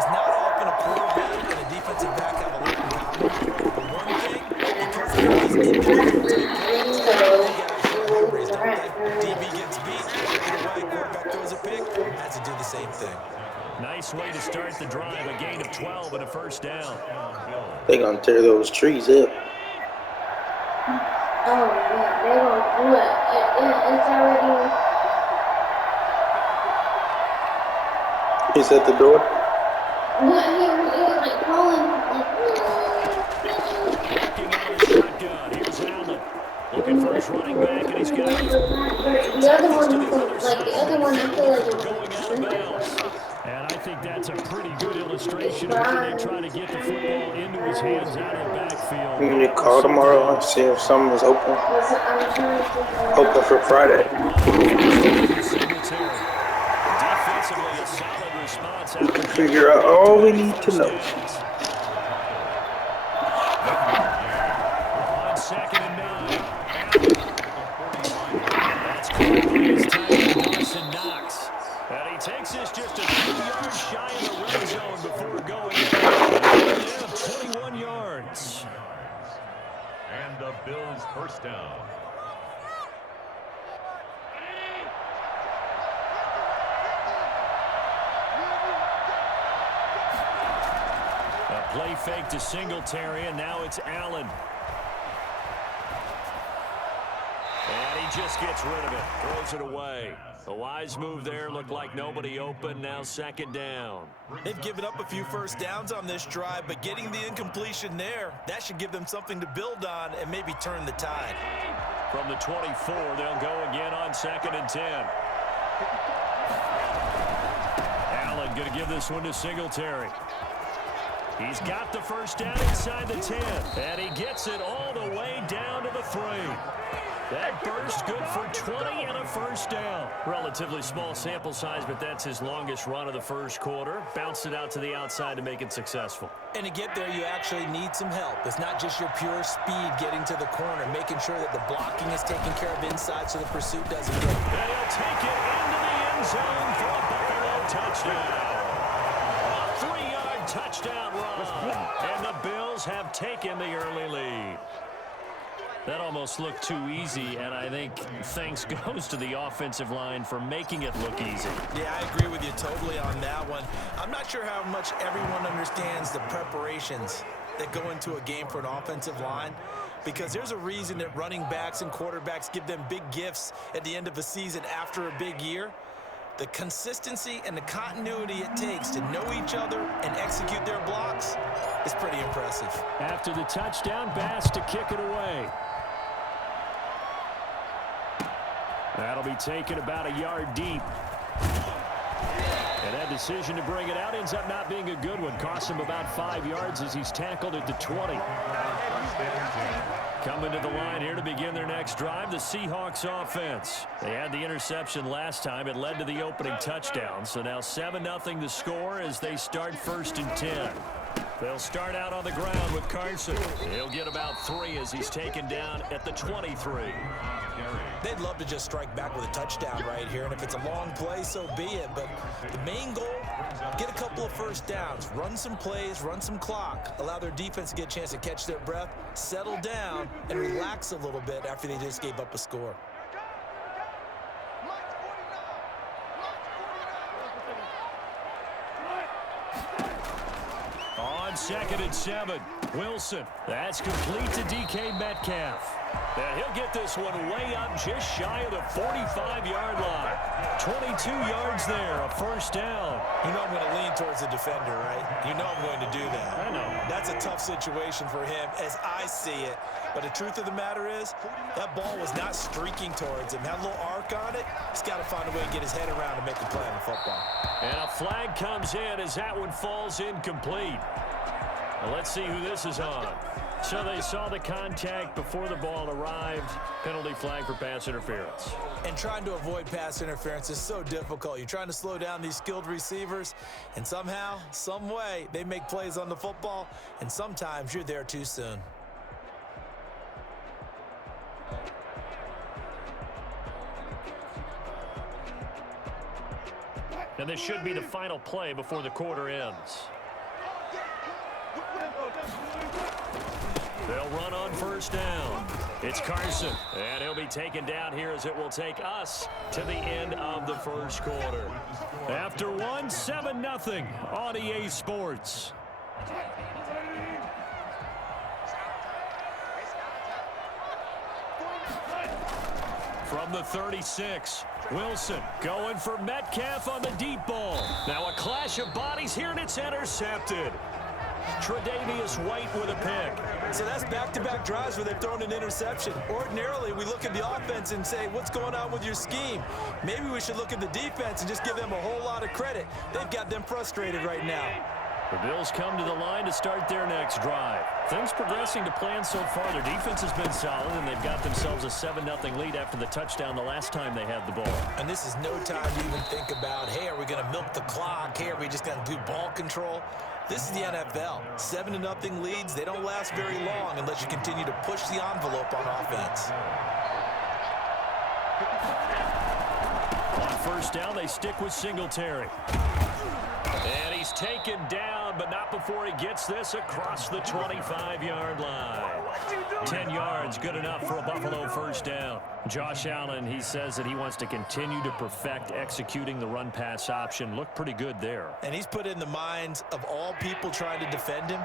It's not often a quarterback and a defensive back have a lot in common, but one thing, because they're these individual-type players, they got shared memories, don't they? DB gets beat, take it away, quarterback throws a pick, has to do the same thing. Nice way to start the drive, a gain of 12 and a first down. They gonna tear those trees up. Oh, yeah, they gonna do it. It's already. He's at the door. He was like calling. Backing out of the shotgun. Here's Allen. Looking for his running back, and he's got it. The other one, I feel like it's Going out of bounds. And I think that's a pretty good illustration of when they try to get the football into his hands out of the backfield. You need to call tomorrow and see if something is open. Open for Friday. Defensively, a solid response. We can figure out all we need to know. On 2nd and 9. That's Corey's tight Dawson Knox. And he takes this just a few yards shy of the red zone before going in. 21 yards. And the Bills' first down. A play fake to Singletary, and now it's Allen. And he just gets rid of it, throws it away. A wise move there, looked like nobody open, now 2nd down. They've given up a few first downs on this drive, but getting the incompletion there, that should give them something to build on and maybe turn the tide. From the 24, they'll go again on 2nd and 10. Allen going to give this one to Singletary. He's got the first down inside the 10, and he gets it all the way down to the 3. That burst good for 20 and a first down. Relatively small sample size, but that's his longest run of the first quarter. Bounced it out to the outside to make it successful. And to get there, you actually need some help. It's not just your pure speed getting to the corner, making sure that the blocking is taken care of inside so the pursuit doesn't get. And he'll take it into the end zone for a Buffalo touchdown. A 3-yard touchdown run. And the Bills have taken the early lead. That almost looked too easy, and I think thanks goes to the offensive line for making it look easy. Yeah, I agree with you totally on that one. I'm not sure how much everyone understands the preparations that go into a game for an offensive line, because there's a reason that running backs and quarterbacks give them big gifts at the end of a season after a big year. The consistency and the continuity it takes to know each other and execute their blocks is pretty impressive. After the touchdown, Bass to kick it away. That'll be taken about a yard deep. And that decision to bring it out ends up not being a good one. Costs him about 5 yards as he's tackled at the 20. Coming to the line here to begin their next drive, the Seahawks offense. They had the interception last time. It led to the opening touchdown. So now 7-0 the score as they start 1st and 10. They'll start out on the ground with Carson. He'll get about 3 as he's taken down at the 23. They'd love to just strike back with a touchdown right here, and if it's a long play, so be it. But the main goal, get a couple of first downs, run some plays, run some clock, allow their defense to get a chance to catch their breath, settle down, and relax a little bit after they just gave up a score. On 2nd and 7, Wilson. That's complete to DK Metcalf. And he'll get this one way up just shy of the 45-yard line. 22 yards there, a first down. You know I'm going to lean towards the defender, right? You know I'm going to do that. I know. That's a tough situation for him as I see it. But the truth of the matter is, that ball was not streaking towards him. Had a little arc on it. He's got to find a way to get his head around and make a play on the football. And a flag comes in as that one falls incomplete. Well, let's see who this is on. So they saw the contact before the ball arrived. Penalty flag for pass interference. And trying to avoid pass interference is so difficult. You're trying to slow down these skilled receivers, and somehow, some way, they make plays on the football, and sometimes you're there too soon. And this should be the final play before the quarter ends. They'll run on first down. It's Carson, and he'll be taken down here as it will take us to the end of the first quarter. After one, 7-0 on EA Sports. From the 36, Wilson going for Metcalf on the deep ball. Now a clash of bodies here, and it's intercepted. Tre'Davious White with a pick. So that's back-to-back drives where they've thrown an interception. Ordinarily, we look at the offense and say, what's going on with your scheme? Maybe we should look at the defense and just give them a whole lot of credit. They've got them frustrated right now. The Bills come to the line to start their next drive. Things progressing to plan so far. Their defense has been solid, and they've got themselves a 7-0 lead after the touchdown the last time they had the ball. And this is no time to even think about, hey, are we going to milk the clock? Hey, are we just going to do ball control? This is the NFL. 7-0 leads, they don't last very long unless you continue to push the envelope on offense. On first down, they stick with Singletary. And he's taken down, but not before he gets this across the 25-yard line. 10 yards, good enough for a Buffalo first down. Josh Allen, he says that he wants to continue to perfect executing the run-pass option. Looked pretty good there. And he's put in the minds of all people trying to defend him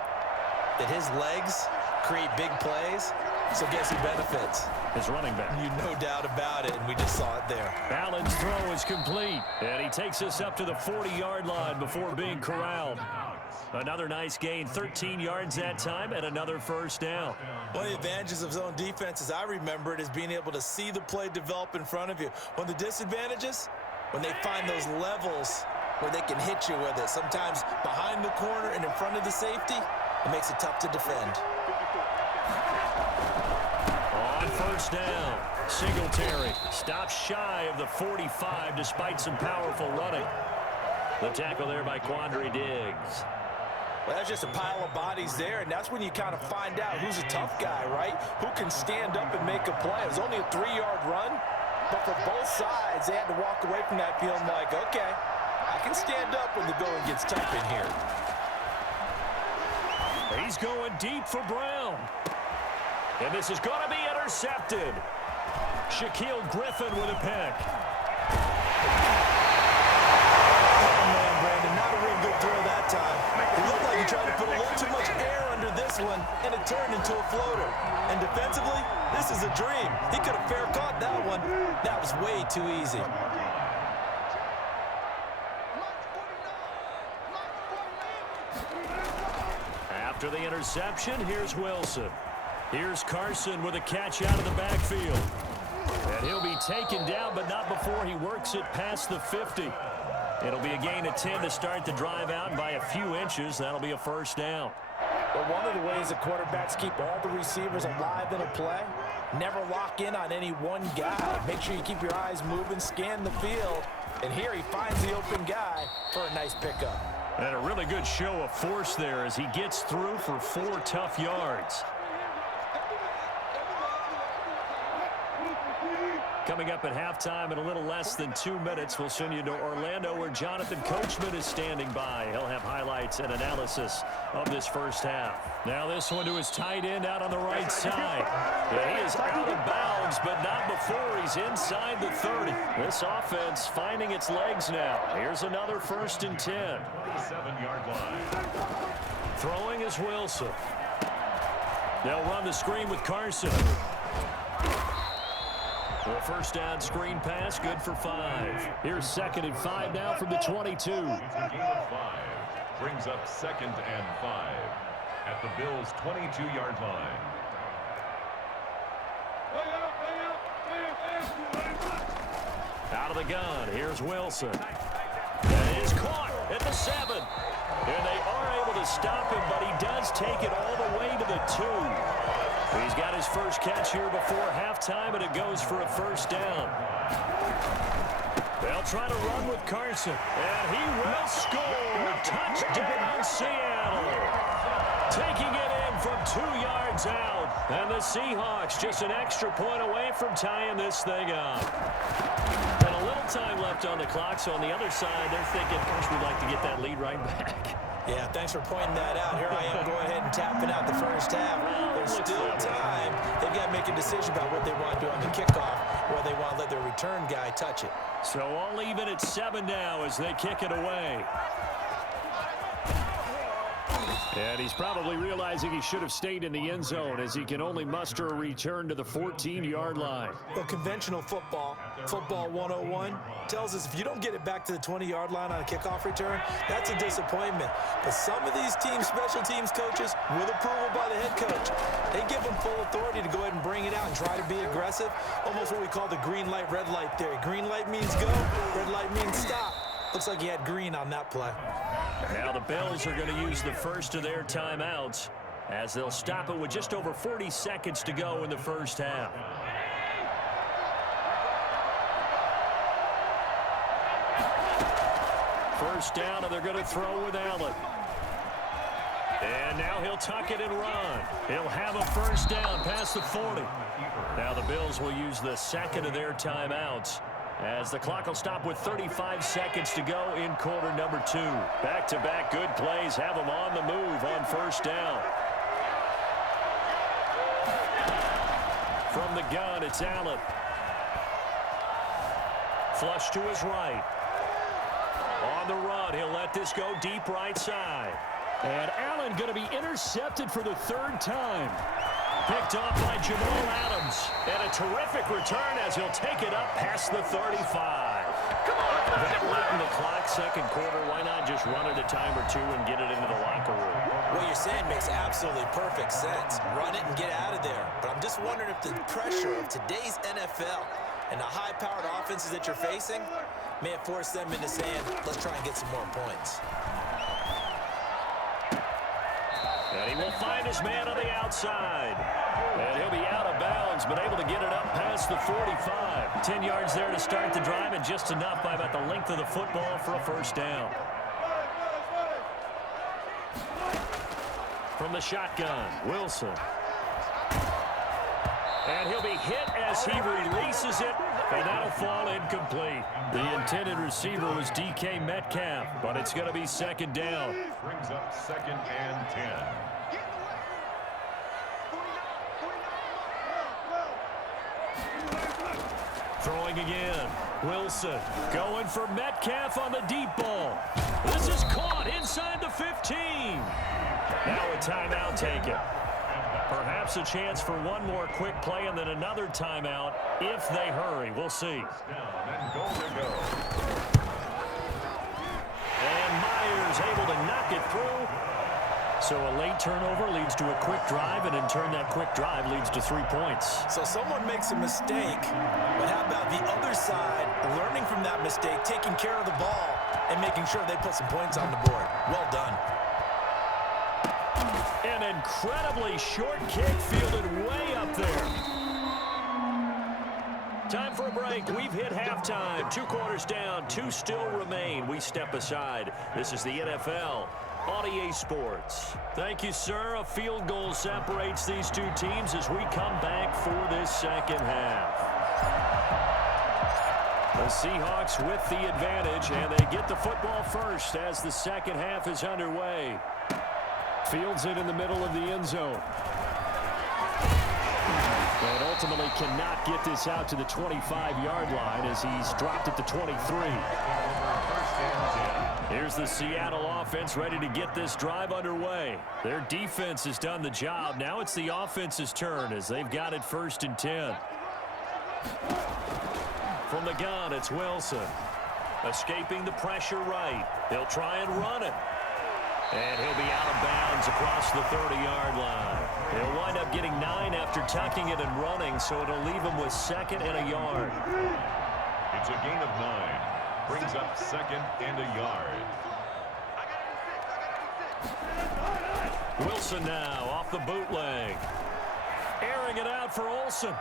that his legs create big plays. So guess who benefits? His running back. You no doubt about it, and we just saw it there. Allen's throw is complete, and he takes us up to the 40-yard line before being corralled. Another nice gain, 13 yards that time, and another first down. One of the advantages of zone defense, as I remember it, is being able to see the play develop in front of you. One of the disadvantages, when they find those levels where they can hit you with it, sometimes behind the corner and in front of the safety, it makes it tough to defend. On first down, Singletary stops shy of the 45 despite some powerful running. The tackle there by Quandre Diggs. Well, that's just a pile of bodies there, and that's when you kind of find out who's a tough guy, right? Who can stand up and make a play. It was only a 3-yard run, but for both sides, they had to walk away from that feeling like, okay, I can stand up when the going gets tough in here. He's going deep for Brown. And this is going to be intercepted. Shaquille Griffin with a pick. Oh, man, Brandon, not a real good throw that time. It looked like he tried to put a little too much air under this one, and it turned into a floater. And defensively, this is a dream. He could have fair caught that one. That was way too easy. After the interception, here's Wilson. Here's Carson with a catch out of the backfield. And he'll be taken down, but not before he works it past the 50. It'll be a gain of 10 to start the drive out, and by a few inches, that'll be a first down. Well, one of the ways the quarterbacks keep all the receivers alive in a play, never lock in on any one guy. Make sure you keep your eyes moving, scan the field, and here he finds the open guy for a nice pickup. And a really good show of force there as he gets through for 4 tough yards. Coming up at halftime in a little less than 2 minutes, we'll send you to Orlando where Jonathan Coachman is standing by. He'll have highlights and analysis of this first half. Now this one to his tight end out on the right side. And he is out of bounds, but not before he's inside the 30. This offense finding its legs now. Here's another 1st and 10. 7-yard line. Throwing is Wilson. They'll run the screen with Carson. The first down screen pass, good for 5. Here's 2nd and 5 now from the 22. It's a gain of 5. Brings up 2nd and 5 at the Bills' 22-yard line. Out of the gun, here's Wilson. That is caught at the 7. And they are able to stop him, but he does take it all the way to the 2. He's got his first catch here before halftime, and it goes for a first down. They'll try to run with Carson, and he will score. Touchdown, Seattle. Taking it in from 2 yards out. And the Seahawks just an extra point away from tying this thing up. And a little time left on the clock, so on the other side, they're thinking, gosh, we'd like to get that lead right back. Yeah, thanks for pointing that out. Here I am going ahead and tapping out the first half. There's still time. They've got to make a decision about what they want to do on the kickoff, or they want to let their return guy touch it. So all even at 7 now as they kick it away. And he's probably realizing he should have stayed in the end zone as he can only muster a return to the 14-yard line. Well, conventional football 101, tells us if you don't get it back to the 20-yard line on a kickoff return, that's a disappointment. But some of these teams, special teams coaches, with approval by the head coach, they give them full authority to go ahead and bring it out and try to be aggressive, almost what we call the green light, red light theory. Green light means go, red light means stop. Looks like he had green on that play. Now the Bills are going to use the first of their timeouts as they'll stop it with just over 40 seconds to go in the first half. First down, and they're going to throw with Allen. And now he'll tuck it and run. He'll have a first down past the 40. Now the Bills will use the second of their timeouts as the clock will stop with 35 seconds to go in quarter number 2. Back-to-back good plays have them on the move on first down. From the gun, it's Allen. Flush to his right. On the run, he'll let this go deep right side. And Allen going to be intercepted for the 3rd time. Picked off by Jamal Adams. And a terrific return as he'll take it up past the 35. That late in the clock, second quarter. Why not just run it a time or two and get it into the locker room? What you're saying makes absolutely perfect sense. Run it and get out of there. But I'm just wondering if the pressure of today's NFL and the high-powered offenses that you're facing may have forced them into saying, let's try and get some more points. And he will find his man on the outside. And he'll be out of bounds, but able to get it up past the 45. 10 yards there to start the drive, and just enough by about the length of the football for a first down. From the shotgun, Wilson. And he'll be hit as he releases it, and that'll fall incomplete. The intended receiver was DK Metcalf, but it's going to be second down. Brings up 2nd and 10. Throwing again. Wilson going for Metcalf on the deep ball. This is caught inside the 15. Now a timeout taken. Perhaps a chance for one more quick play and then another timeout if they hurry. We'll see. And Myers able to knock it through. So a late turnover leads to a quick drive, and in turn that quick drive leads to 3 points. So someone makes a mistake, but how about the other side learning from that mistake, taking care of the ball, and making sure they put some points on the board? Well done. An incredibly short kick fielded way up there. Time for a break. We've hit halftime. 2 quarters down, 2 still remain. We step aside. This is the NFL on EA Sports. Thank you, sir. A field goal separates these 2 teams as we come back for this second half. The Seahawks with the advantage, and they get the football first as the second half is underway. Fields it in the middle of the end zone. And ultimately cannot get this out to the 25-yard line as he's dropped it to 23. Here's the Seattle offense ready to get this drive underway. Their defense has done the job. Now it's the offense's turn as they've got it 1st and 10. From the gun, it's Wilson. Escaping the pressure right. He'll try and run it. And he'll be out of bounds across the 30-yard line. He'll wind up getting 9 after tucking it and running, so it'll leave him with 2nd and a yard. It's a gain of 9. Brings up 2nd and a yard. Wilson now off the bootleg. Airing it out for Olsen.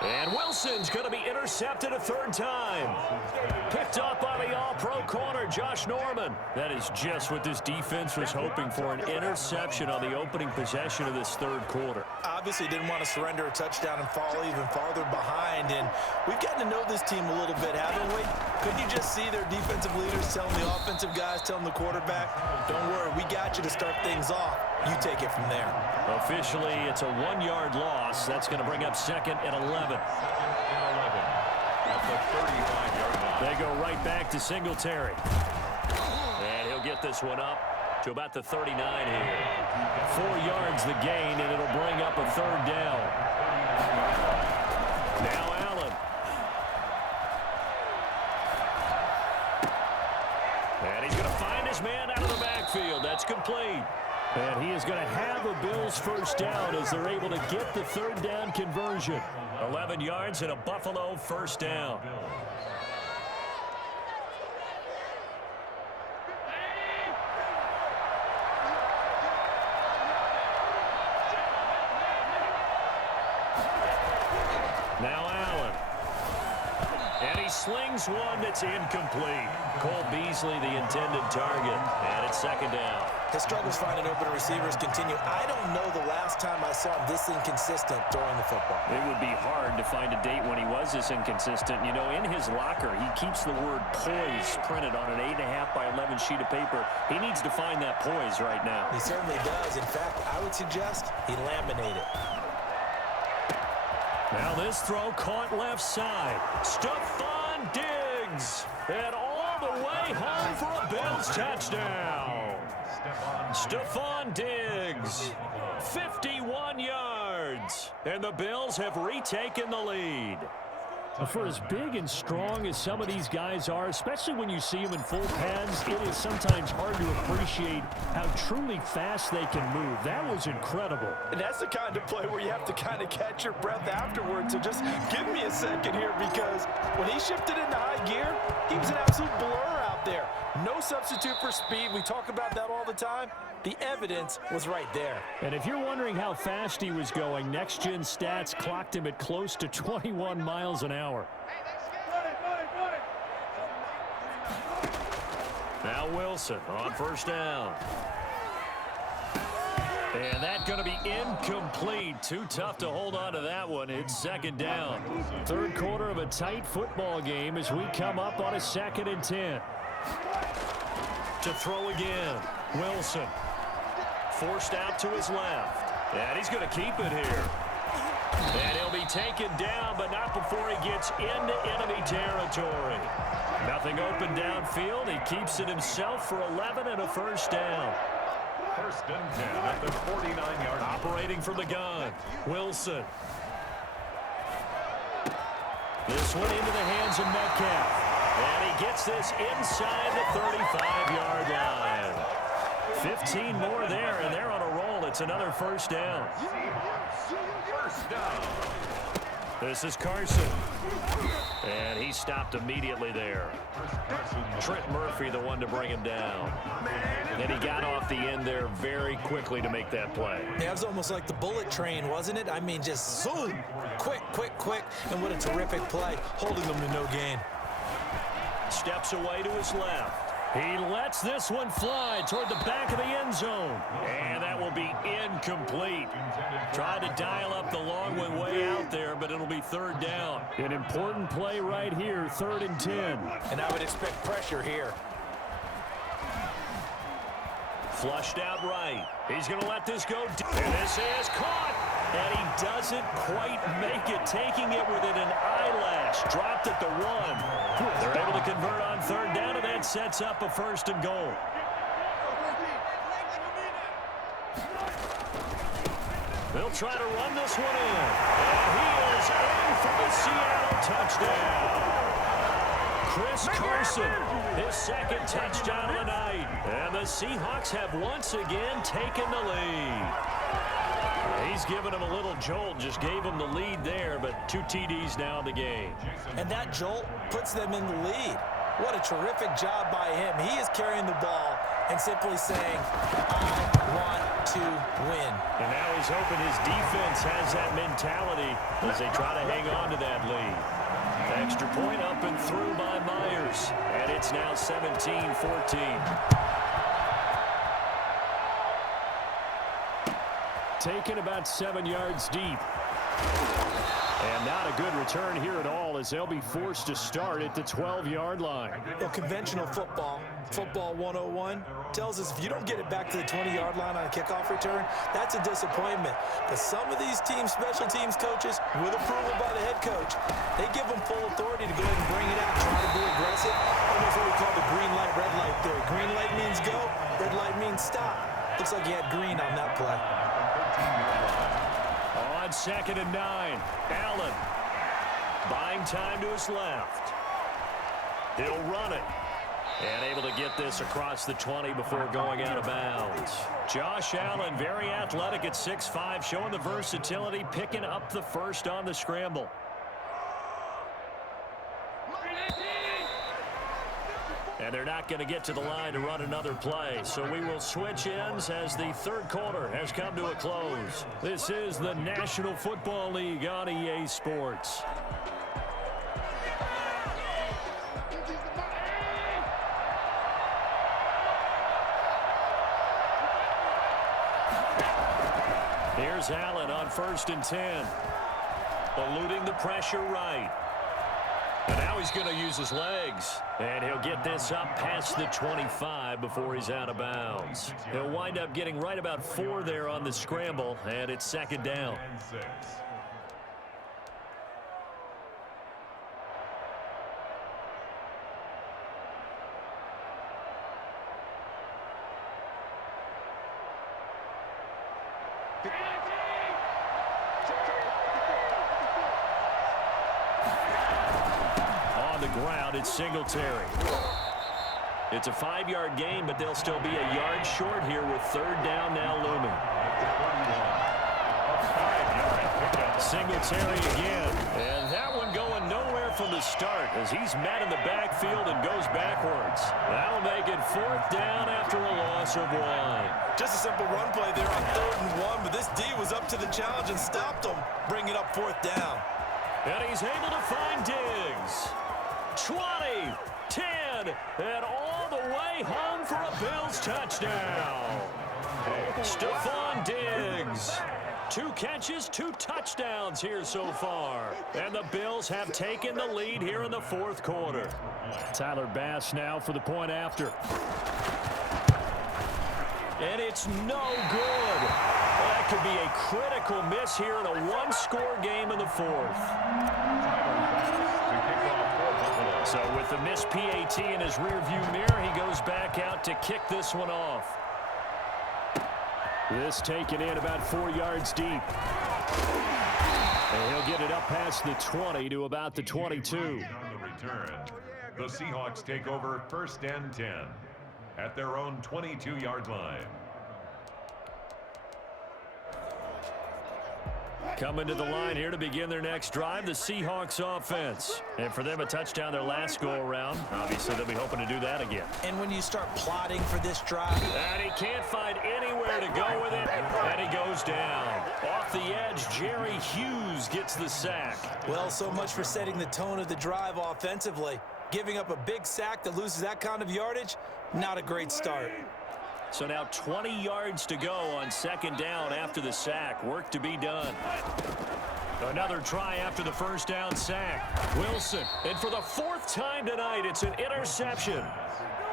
And Wilson's going to be intercepted a third time. Picked up by the all-pro corner, Josh Norman. That is just what this defense was hoping for, an interception on the opening possession of this third quarter. Obviously didn't want to surrender a touchdown and fall even farther behind. And we've gotten to know this team a little bit, haven't we? Couldn't you just see their defensive leaders telling the offensive guys, telling the quarterback, don't worry, we got you to start things off. You take it from there. Officially, it's a 1-yard loss. That's going to bring up 2nd and 11. At the 35-yard line. They go right back to Singletary. And he'll get this one up to about the 39 here. 4 yards the gain, and it'll bring up a third down. Now Allen. And he's going to find his man out of the backfield. That's complete. And he is going to have a Bills first down as they're able to get the third down conversion. 11 yards and a Buffalo first down. Now Allen. And he slings one that's incomplete. Cole Beasley, the intended target. And it's 2nd down. His struggles finding open receivers continue. I don't know the last time I saw him this inconsistent throwing the football. It would be hard to find a date when he was this inconsistent. You know, in his locker, he keeps the word poise printed on an 8.5 by 11 sheet of paper. He needs to find that poise right now. He certainly does. In fact, I would suggest he laminated. Now this throw caught left side. Stephon Diggs. And all the way home for a Bills touchdown. Stephon Diggs, 51 yards, and the Bills have retaken the lead. For as big and strong as some of these guys are, especially when you see them in full pads, it is sometimes hard to appreciate how truly fast they can move. That was incredible. And that's the kind of play where you have to kind of catch your breath afterwards. So just give me a second here, because when he shifted into high gear, he was an absolute blur out there. No substitute for speed. We talk about that all the time. The evidence was right there. And if you're wondering how fast he was going, Next Gen Stats clocked him at close to 21 miles an hour. Now Wilson on first down. And that's going to be incomplete. Too tough to hold on to that one. It's 2nd down. Third quarter of a tight football game as we come up on a 2nd and 10. To throw again, Wilson. Forced out to his left. And he's going to keep it here. And he'll be taken down, but not before he gets into enemy territory. Nothing open downfield. He keeps it himself for 11 and a first down. 1st and 10 at the 49-yard. Operating from the gun, Wilson. This one into the hands of Metcalf. And he gets this inside the 35-yard line. 15 more there, and they're on a roll. It's another first down. First down. This is Carson. And he stopped immediately there. Trent Murphy, the one to bring him down. And he got off the end there very quickly to make that play. Yeah, it was almost like the bullet train, wasn't it? I mean, just zoom. Quick, quick, quick. And what a terrific play, holding them to no gain. Steps away to his left. He lets this one fly toward the back of the end zone. And that will be incomplete. Tried to dial up the long one way out there, but it'll be 3rd down. An important play right here, 3rd and 10. And I would expect pressure here. Flushed out right. He's going to let this go. And this is caught. And he doesn't quite make it, taking it within an eyelash. Dropped at the 1. They're able to convert on 3rd down, and that sets up a 1st and goal. They'll try to run this one in. And he is in for the Seattle touchdown. Chris Carson, his 2nd touchdown of the night. And the Seahawks have once again taken the lead. He's given him a little jolt, just gave him the lead there, but 2 TDs now in the game. And that jolt puts them in the lead. What a terrific job by him. He is carrying the ball and simply saying, I want to win. And now he's hoping his defense has that mentality as they try to hang on to that lead. Extra point up and through by Myers. And it's now 17-14. Taken about 7 yards deep. And not a good return here at all as they'll be forced to start at the 12-yard line. Well, conventional football 101, tells us if you don't get it back to the 20-yard line on a kickoff return, that's a disappointment. But some of these special teams coaches, with approval by the head coach, they give them full authority to go ahead and bring it out, try to be aggressive. Almost what we call the green light, red light theory. Green light means go, red light means stop. Looks like he had green on that play. On 2nd and 9, Allen buying time to his left. He'll run it. And able to get this across the 20 before going out of bounds. Josh Allen, very athletic at 6'5", showing the versatility, picking up the first on the scramble. And they're not going to get to the line to run another play. So we will switch ends as the third quarter has come to a close. This is the National Football League on EA Sports. Here's Allen on 1st and 10. Eluding the pressure right. And now he's going to use his legs. And he'll get this up past the 25 before he's out of bounds. He'll wind up getting right about 4 there on the scramble, and it's 2nd down. Ground, it's Singletary. It's a 5-yard gain, but they'll still be a yard short here with 3rd down now looming. Singletary again, and that one going nowhere from the start as he's met in the backfield and goes backwards. That'll make it 4th down after a loss of 1. Just a simple run play there on 3rd and 1, but this D was up to the challenge and stopped him, bringing up 4th down. And he's able to find Diggs. 20, 10, and all the way home for a Bills touchdown. Stephon Diggs. 2 catches, 2 touchdowns here so far. And the Bills have taken the lead here in the 4th quarter. Tyler Bass now for the point after. And it's no good. That could be a critical miss here in a 1-score game in the 4th. So with the missed PAT in his rearview mirror, he goes back out to kick this one off. This taken in about 4 yards deep. And he'll get it up past the 20 to about the 22. On the return, the Seahawks take over 1st and 10 at their own 22-yard line. Coming to the line here to begin their next drive, the Seahawks offense. And for them, a touchdown their last go-around. Obviously, they'll be hoping to do that again. And when you start plotting for this drive... And he can't find anywhere to go with it, and he goes down. Off the edge, Jerry Hughes gets the sack. Well, so much for setting the tone of the drive offensively. Giving up a big sack that loses that kind of yardage, not a great start. So now 20 yards to go on 2nd down after the sack. Work to be done. Another try after the 1st down sack. Wilson, and for the 4th time tonight, it's an interception.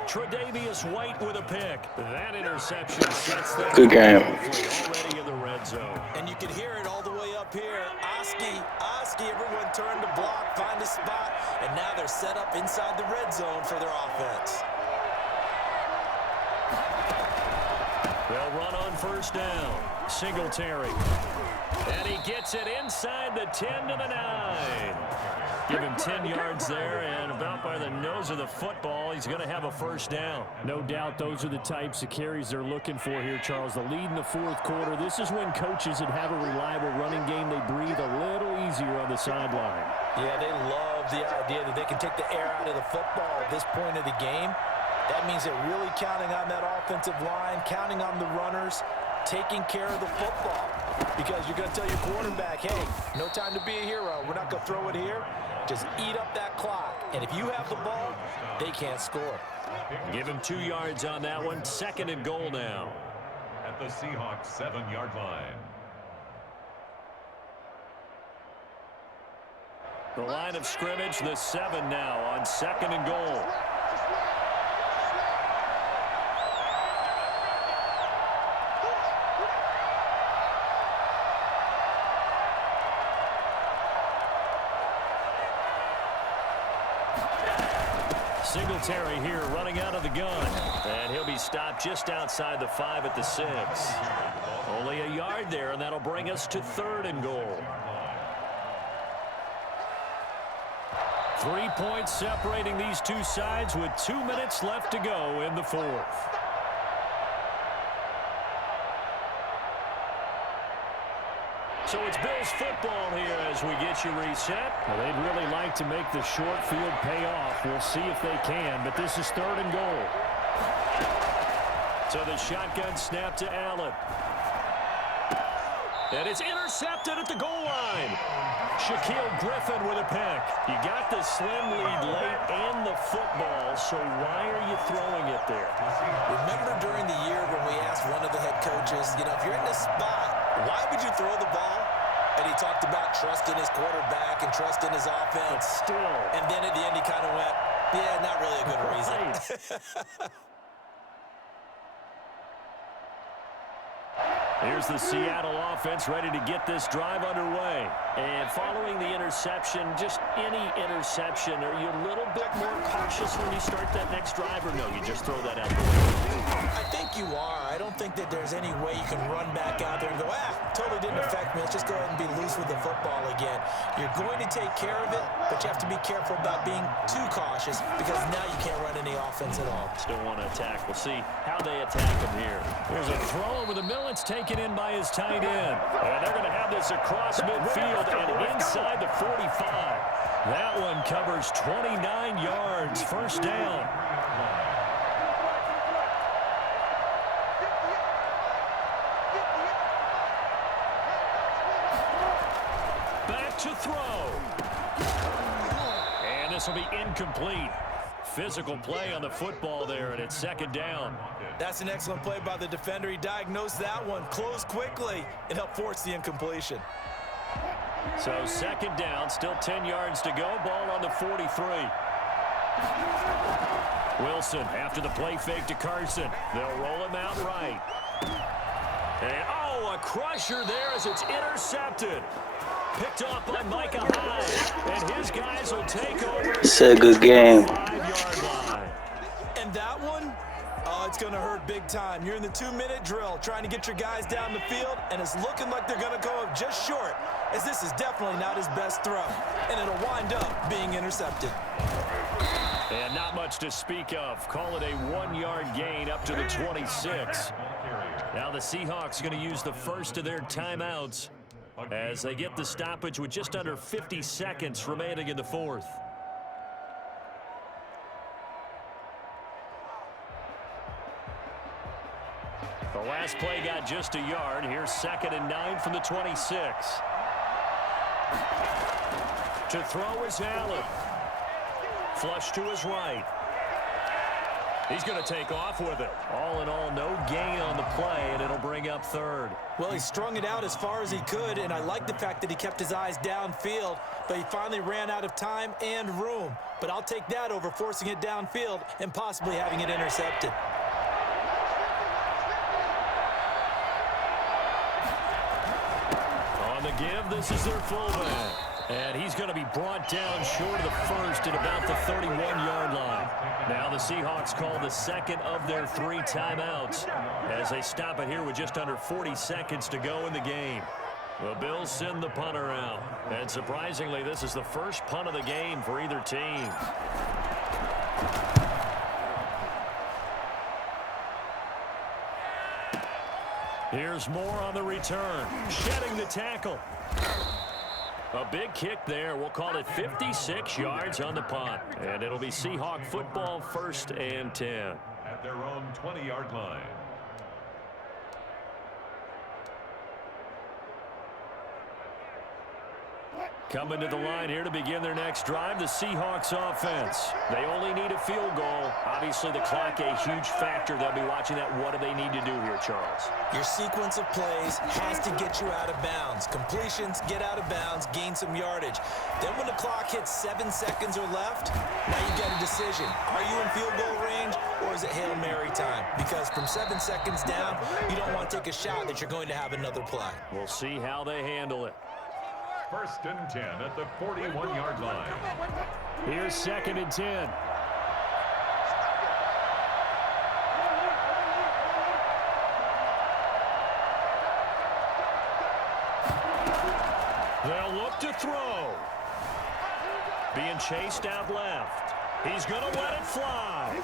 Tre'Davious White with a pick. That interception sets them good game. Already in the red zone. And you can hear it all the way up here. Oski, everyone turned to block, find a spot, and now they're set up inside the red zone for their offense. They'll run on 1st down. Singletary. And he gets it inside the 10 to the 9. Give him 10 yards there, and about by the nose of the football, he's going to have a 1st down. No doubt those are the types of carries they're looking for here, Charles. The lead in the 4th quarter. This is when coaches that have a reliable running game, they breathe a little easier on the sideline. Yeah, they love the idea that they can take the air out of the football at this point of the game. That means they're really counting on that offensive line, counting on the runners. taking care of the football. Because you're going to tell your quarterback, hey, no time to be a hero. We're not going to throw it here. Just eat up that clock. And if you have the ball, they can't score. Give him 2 yards on that one. 2nd and goal now. At the Seahawks 7-yard line. The line of scrimmage, the 7 now on 2nd and goal. Singletary here running out of the gun. And he'll be stopped just outside the 5 at the 6. Only a yard there, and that'll bring us to 3rd and goal. 3 points separating these two sides with 2 minutes left to go in the 4th. So it's Bills football here as we get you reset. Well, they'd really like to make the short field pay off. We'll see if they can, but this is 3rd and goal. So the shotgun snap to Allen. And it's intercepted at the goal line. Shaquille Griffin with a pick. You got the slim lead late and the football, so why are you throwing it there? Remember during the year when we asked one of the head coaches, you know, if you're in this spot, why would you throw the ball? And he talked about trusting his quarterback and trusting his offense. But still. And then at the end he kind of went, yeah, not really a good reason. Here's the Seattle offense ready to get this drive underway. And following the interception, just any interception, are you a little bit more cautious when you start that next drive, or no, you just throw that out the way? I think you are. I don't think that there's any way you can run back out there and go, totally didn't affect me. Let's just go ahead and be loose with the football again. You're going to take care of it, but you have to be careful about being too cautious because now you can't run any offense at all. Still want to attack. We'll see how they attack him here. There's a throw over the middle. It's taken in by his tight end. And they're going to have this across midfield and inside the 45. That one covers 29 yards. 1st down. Back to throw. And this will be incomplete. Physical play on the football there, and it's 2nd down. That's an excellent play by the defender. He diagnosed that one, closed quickly, and helped force the incompletion. So 2nd down, still 10 yards to go. Ball on the 43. Wilson after the play fake to Carson. They'll roll him out right. And, a crusher there as it's intercepted. Picked off by Micah Hyde. And his guys will take over. It's a good game. 5-yard line. And that one, it's going to hurt big time. You're in the 2-minute drill trying to get your guys down the field, and it's looking like they're going to go up just short, as this is definitely not his best throw, and it'll wind up being intercepted. And not much to speak of. Call it a 1-yard gain up to the 26. Now the Seahawks going to use the first of their timeouts as they get the stoppage with just under 50 seconds remaining in the 4th. The last play got just a yard. Here's 2nd and 9 from the 26. To throw is Allen. Flush to his right. He's going to take off with it. All in all, no gain on the play, and it'll bring up 3rd. Well, he strung it out as far as he could, and I like the fact that he kept his eyes downfield, but he finally ran out of time and room. But I'll take that over forcing it downfield and possibly having it intercepted. On the give, this is their fullback. And he's going to be brought down short of the first at about the 31-yard line. Now the Seahawks call the 2nd of their 3 timeouts as they stop it here with just under 40 seconds to go in the game. The Bills send the punter out. And surprisingly, this is the first punt of the game for either team. Here's Moore on the return, shedding the tackle. A big kick there. We'll call it 56 yards on the punt. And it'll be Seahawk football, 1st and 10. At their own 20-yard line. Coming to the line here to begin their next drive, the Seahawks offense. They only need a field goal. Obviously, the clock a huge factor. They'll be watching that. What do they need to do here, Charles? Your sequence of plays has to get you out of bounds. Completions, get out of bounds, gain some yardage. Then when the clock hits 7 seconds or left, now you get a decision. Are you in field goal range or is it Hail Mary time? Because from 7 seconds down, you don't want to take a shot that you're going to have another play. We'll see how they handle it. 1st and 10 at the 41-yard line. Here's 2nd and 10. They'll look to throw. Being chased out left. He's going to let it fly.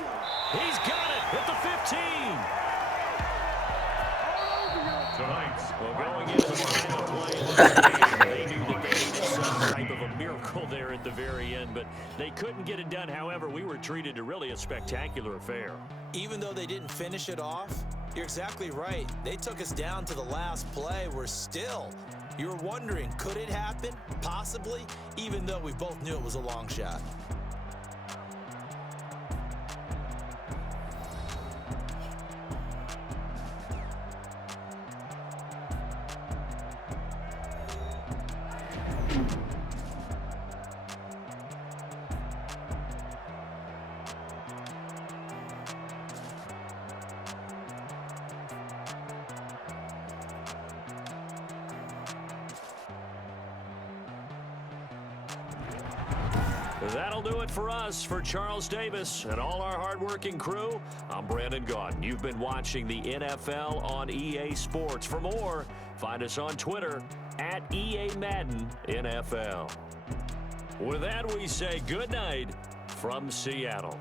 He's got it at the 15. Going into the final play, they knew that they needed some type of a miracle there at the very end, but they couldn't get it done. However, we were treated to really a spectacular affair. Even though they didn't finish it off, you're exactly right. They took us down to the last play. You're wondering, could it happen? Possibly, even though we both knew it was a long shot. That'll do it for us. For Charles Davis and all our hardworking crew, I'm Brandon Gaudin. You've been watching the NFL on EA Sports. For more, find us on Twitter at EA Madden NFL. With that, we say good night from Seattle.